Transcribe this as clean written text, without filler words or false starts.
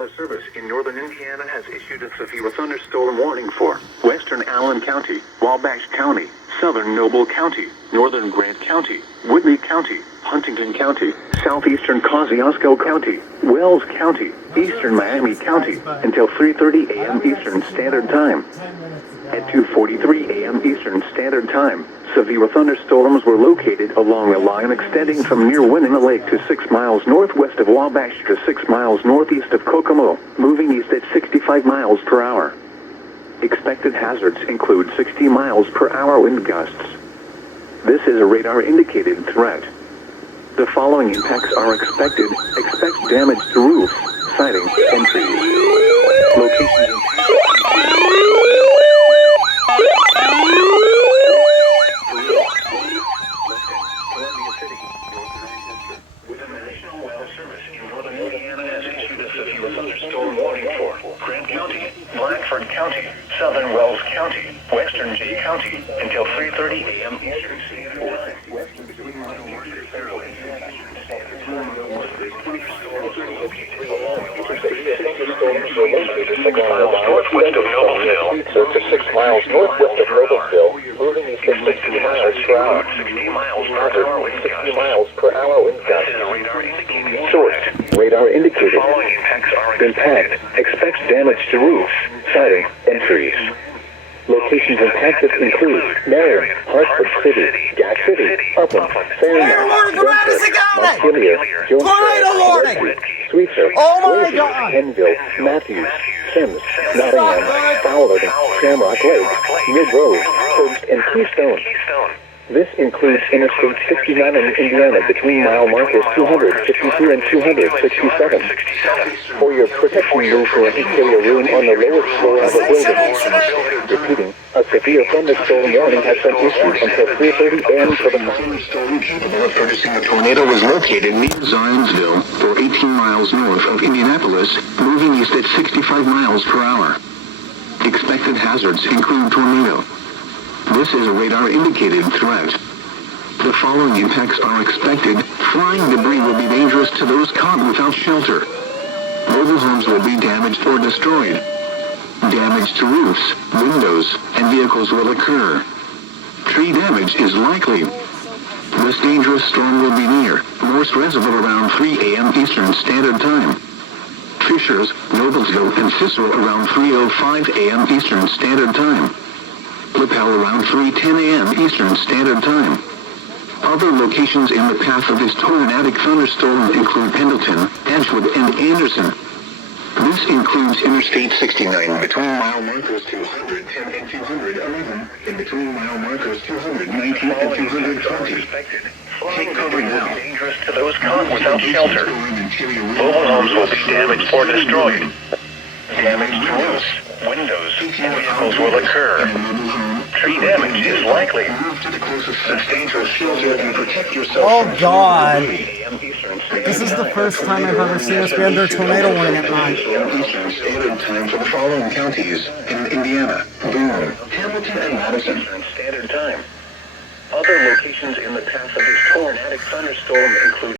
Weather Service in northern Indiana has issued a severe thunderstorm warning for western Allen County, Wabash County, southern Noble County, northern Grant County, Whitney County, Huntington County, southeastern Kosciuszko County, Wells County, eastern Miami County, until 3:30 a.m. Eastern Standard Time. At 2:43 a.m. Eastern Standard Time, severe thunderstorms were located along a line extending from near Winona Lake to 6 miles northwest of Wabash to 6 miles northeast of Kokomo, moving east at 65 miles per hour. Expected hazards include 60 miles per hour wind gusts. This is a radar-indicated threat. The following impacts are expected. Expect damage to roofs, siding, and trees. Locations thunderstorm warning for Grant County, Blackford County, southern Wells County, western Jay County, until 3:30 a.m. Eastern Standard Time. Northwest of Noblesville, to 6 miles northwest of Noblesville, moving east at 60 miles per hour. 60 miles per hour wind gusts. 60 miles per hour wind gusts. This is a radar indicating source. Radar indicated. Following impacts are expected. Expect damage to roofs, siding, and trees. Locations impacted include Marion, Hartford City, Gas City, Upland, Fairmont, Montpelier, Jonesboro, Sweetser, Henville, Matthews, Sims, Nottingham, Fowler, Shamrock Lake, Mill Grove, Herbst, and Keystone. This includes Interstate 69 in Indiana between mile markers 252 and 267. For your protection, move to an interior room on the lowest floor of the building. Repeating, a severe thunderstorm warning has been issued until 3:30 a.m. for the thunderstorm capable of producing a tornado was located near Zionsville, or 18 miles north of Indianapolis, moving east at 65 miles per hour. Expected hazards include tornado. This is a radar-indicated threat. The following impacts are expected. Flying debris will be dangerous to those caught without shelter. Mobile homes will be damaged or destroyed. Damage to roofs, windows, and vehicles will occur. Tree damage is likely. This dangerous storm will be near Morse Reservoir around 3 a.m. Eastern Standard Time. Fishers, Noblesville, and Cicero around 3:05 a.m. Eastern Standard Time. Lapel around 3:10 a.m. Eastern Standard Time. Other locations in the path of this tornadic thunderstorm include Pendleton, Edgewood, and Anderson. This includes Interstate 69 between mile markers 210 and 211, and between mile markers 219 and 220. Take cover now. Dangerous to those caught without shelter. Mobile homes will be damaged or destroyed. Damage to roofs, windows, and vehicles will occur. Tree damage is likely. This dangerous shelter and protect yourself. Oh God! This is the first time I've ever seen us be under a tornado warning at night. Eastern Standard Time for the following counties in Indiana: Boone, Hamilton, and Madison. Eastern Standard Time. Other locations in the path of this tornadic thunderstorm include